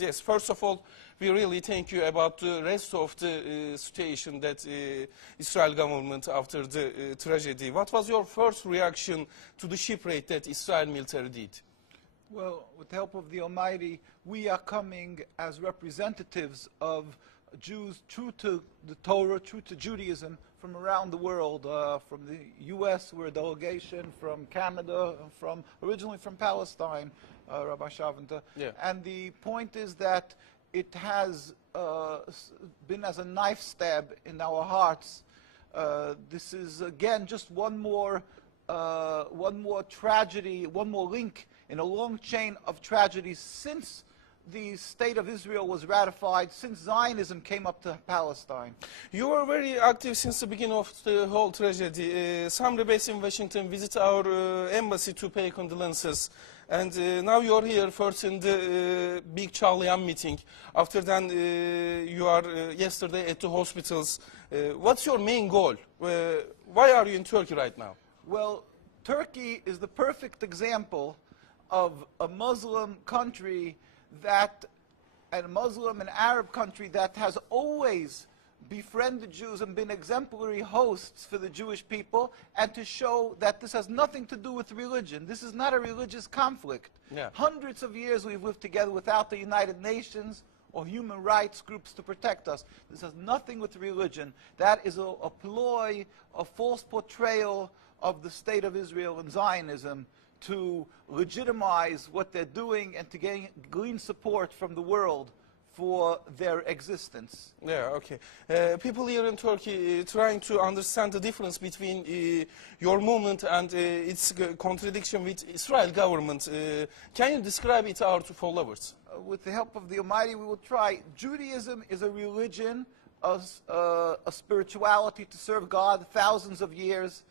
Yes, first of all, we really thank you about the rest of the situation that Israel government after the tragedy. What was your first reaction to the shipwreck that Israel military did? Well, with the help of the Almighty, we are coming as representatives of Jews true to the Torah, true to Judaism, from around the world. From the U.S., we're a delegation, from Canada, originally from Palestine, Rabbi Shavanta. Yeah. And the point is that it has been as a knife stab in our hearts. This is, again, just one more tragedy, one more link in a long chain of tragedies since the state of Israel was ratified, since Zionism came up to Palestine. You were very active since the beginning of the whole tragedy. Some rabbis in Washington visit our embassy to pay condolences. And now you're here first in the big Charlian meeting. After then, you are yesterday at the hospitals. What's your main goal? Why are you in Turkey right now? Well, Turkey is the perfect example of a Muslim country and a Muslim and Arab country that has always befriended Jews and been exemplary hosts for the Jewish people, and to show that this has nothing to do with religion. This is not a religious conflict. Yeah. Hundreds of years we've lived together without the United Nations or human rights groups to protect us. This has nothing with religion. That is a ploy, a false portrayal of the state of Israel and Zionism to legitimize what they're doing and to glean support from the world for their existence. Yeah, okay. People here in Turkey trying to understand the difference between your movement and its contradiction with Israel government. Can you describe it to our followers? With the help of the Almighty, we will try. Judaism is a religion, a spirituality to serve God, thousands of years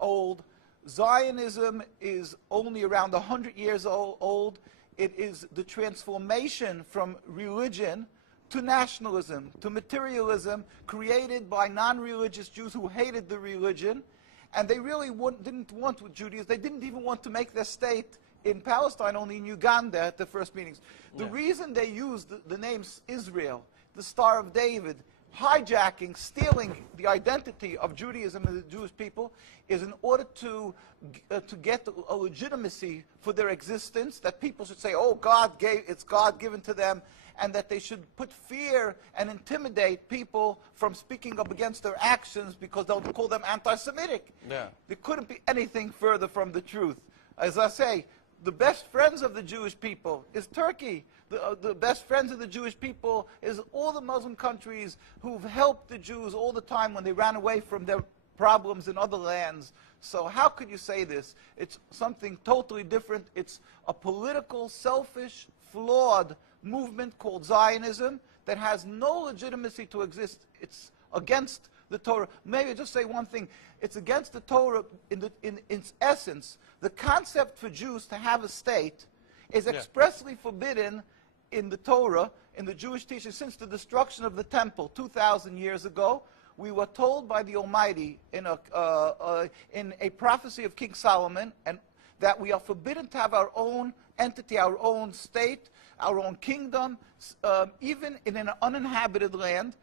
old. Zionism is only around 100 years old. It is the transformation from religion to nationalism, to materialism, created by non-religious Jews who hated the religion. And they really didn't want with Judaism. They didn't even want to make their state in Palestine, only in Uganda at the first meetings. The reason they used the name Israel, the Star of David, hijacking, stealing the identity of Judaism and the Jewish people, is in order to get a legitimacy for their existence, that people should say, oh, it's God given to them, and that they should put fear and intimidate people from speaking up against their actions because they'll call them anti-Semitic. Yeah. There couldn't be anything further from the truth. As I say, the best friends of the Jewish people is Turkey. The best friends of the Jewish people is all the Muslim countries who've helped the Jews all the time when they ran away from their problems in other lands. So how could you say this? It's something totally different. It's a political, selfish, flawed movement called Zionism that has no legitimacy to exist. It's against the Torah. Maybe just say one thing. It's against the Torah in its essence. The concept for Jews to have a state is expressly forbidden in the Torah, in the Jewish teaching, since the destruction of the temple 2,000 years ago. We were told by the Almighty in a prophecy of King Solomon and that we are forbidden to have our own entity, our own state, our own kingdom, even in an uninhabited land.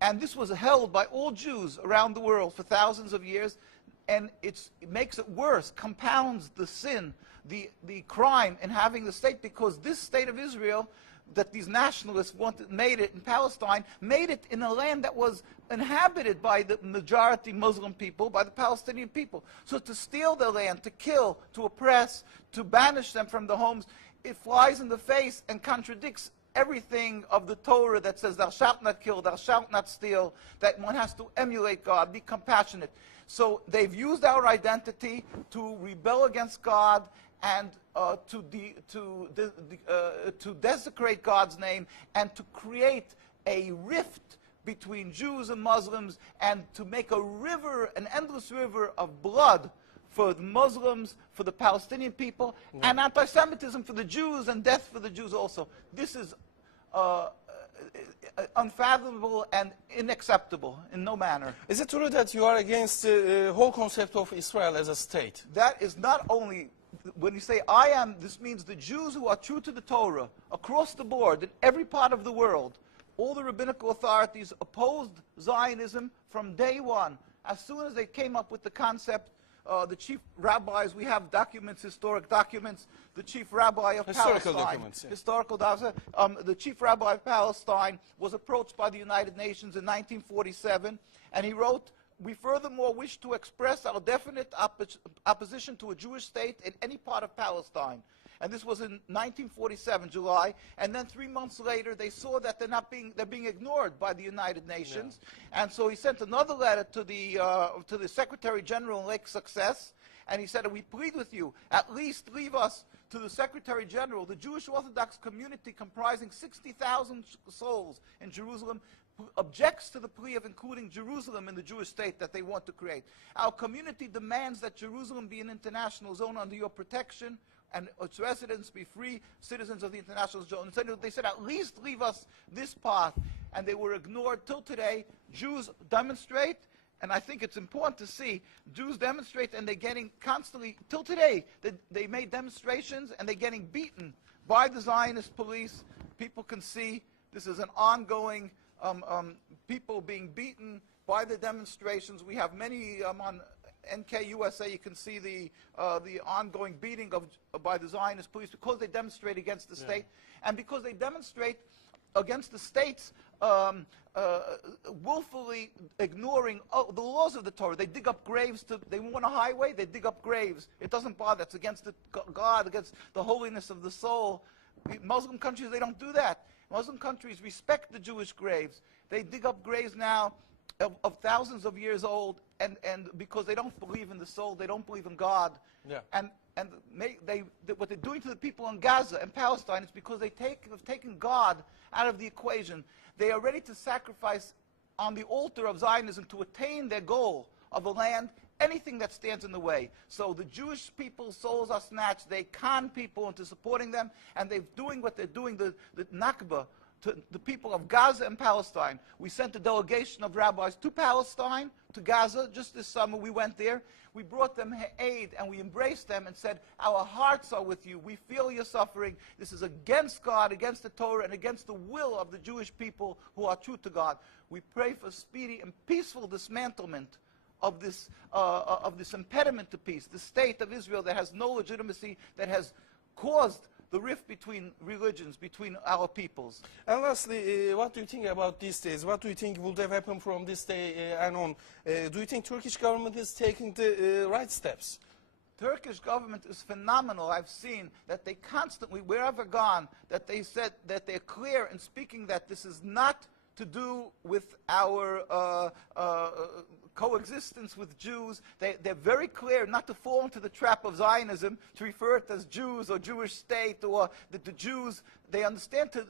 And this was held by all Jews around the world for thousands of years. And it makes it worse, compounds the sin, the crime in having the state, because this state of Israel that these nationalists made it in Palestine, made it in a land that was inhabited by the majority Muslim people, by the Palestinian people. So to steal their land, to kill, to oppress, to banish them from the homes, it flies in the face and contradicts everything of the Torah that says thou shalt not kill, thou shalt not steal, that one has to emulate God, be compassionate. So they've used our identity to rebel against God and to desecrate God's name and to create a rift between Jews and Muslims and to make a river, an endless river of blood for the Muslims, for the Palestinian people, and anti-Semitism for the Jews and death for the Jews also. This is unfathomable and unacceptable in no manner. Is it true that you are against the whole concept of Israel as a state? That is not only when you say I am, this means the Jews who are true to the Torah, across the board, in every part of the world, all the rabbinical authorities opposed Zionism from day one. As soon as they came up with the concept, the chief rabbis, we have documents, historic documents, the chief rabbi of Historical Palestine, documents, yeah. historical documents, the chief rabbi of Palestine was approached by the United Nations in 1947, and he wrote, "We furthermore wish to express our definite opposition to a Jewish state in any part of Palestine." And this was in 1947, July. And then 3 months later, they saw that they're being ignored by the United Nations. Yeah. And so he sent another letter to the Secretary General in Lake Success. And he said, "We plead with you, at least leave us to the Secretary General. The Jewish Orthodox community, comprising 60,000 souls in Jerusalem, objects to the plea of including Jerusalem in the Jewish state that they want to create. Our community demands that Jerusalem be an international zone under your protection, and its residents be free citizens of the international zone." And they said, "At least leave us this part." And they were ignored till today. Jews demonstrate, and I think it's important to see, Jews demonstrate, and they're getting constantly, till today, they made demonstrations, and they're getting beaten by the Zionist police. People can see this is an ongoing, people being beaten by the demonstrations. We have many on NKUSA, you can see the ongoing beating by the Zionist police because they demonstrate against the state, and because they demonstrate against the states willfully ignoring the laws of the Torah. They dig up graves. They want a highway, they dig up graves. It doesn't bother. It's against God, against the holiness of the soul. Muslim countries, they don't do that. Muslim countries respect the Jewish graves. They dig up graves now of thousands of years old, and because they don't believe in the soul, they don't believe in God. Yeah. And what they're doing to the people in Gaza and Palestine is because have taken God out of the equation. They are ready to sacrifice on the altar of Zionism to attain their goal of a land, anything that stands in the way. So the Jewish people's souls are snatched. They con people into supporting them, and they're doing what they're doing, the Nakba, to the people of Gaza and Palestine. We sent a delegation of rabbis to Palestine, to Gaza. Just this summer we went there. We brought them aid, and we embraced them and said, "Our hearts are with you. We feel your suffering. This is against God, against the Torah, and against the will of the Jewish people who are true to God. We pray for speedy and peaceful dismantlement of this impediment to peace, the state of Israel that has no legitimacy, that has caused the rift between religions, between our peoples." And lastly, what do you think about these days? What do you think would have happened from this day and on? Do you think Turkish government is taking the right steps? Turkish government is phenomenal. I've seen that they constantly, wherever gone, that they said that they're clear in speaking that this is not to do with our coexistence with Jews. They're very clear not to fall into the trap of Zionism, to refer it as Jews or Jewish state, or that the Jews, they understand to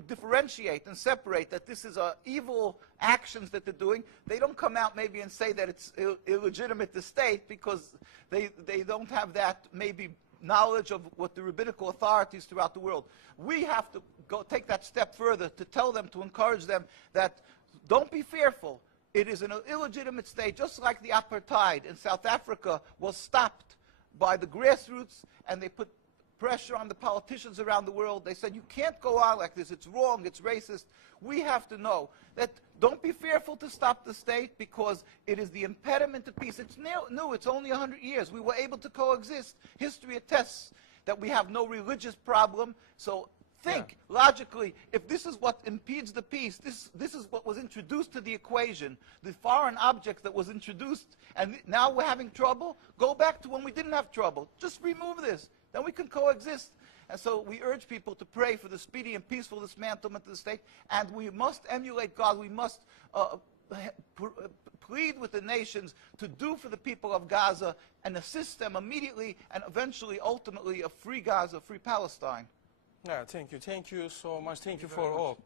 differentiate and separate that this is evil actions that they're doing. They don't come out maybe and say that it's illegitimate to state, because they don't have that maybe knowledge of what the rabbinical authorities throughout the world. We have to go take that step further to tell them, to encourage them that don't be fearful. It is an illegitimate state, just like the apartheid in South Africa was stopped by the grassroots, and they put pressure on the politicians around the world. They said, "You can't go on like this. It's wrong. It's racist." We have to know that don't be fearful to stop the state, because it is the impediment to peace. It's new. It's only 100 years. We were able to coexist. History attests that we have no religious problem. So think logically, if this is what impedes the peace, this is what was introduced to the equation, the foreign object that was introduced, and now we're having trouble. Go back to when we didn't have trouble. Just remove this. Then we can coexist. And so we urge people to pray for the speedy and peaceful dismantlement of the state, and we must emulate God. We must plead with the nations to do for the people of Gaza and assist them immediately and eventually, ultimately, a free Gaza, free Palestine. Yeah, thank you so much. Thank you for all.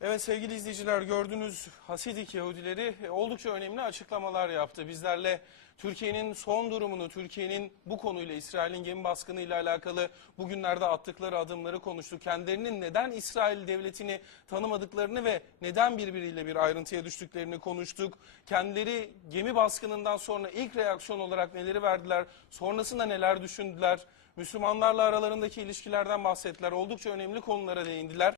Evet sevgili izleyiciler, gördüğünüz Hasidik Yahudileri oldukça önemli açıklamalar yaptı. Bizlerle Türkiye'nin son durumunu, Türkiye'nin bu konuyla, İsrail'in gemi baskınıyla alakalı bugünlerde attıkları adımları konuştu. Kendilerinin neden İsrail devletini tanımadıklarını ve neden birbiriyle bir ayrıntıya düştüklerini konuştuk. Kendileri gemi baskınından sonra ilk reaksiyon olarak neleri verdiler, sonrasında neler düşündüler, Müslümanlarla aralarındaki ilişkilerden bahsettiler. Oldukça önemli konulara değindiler.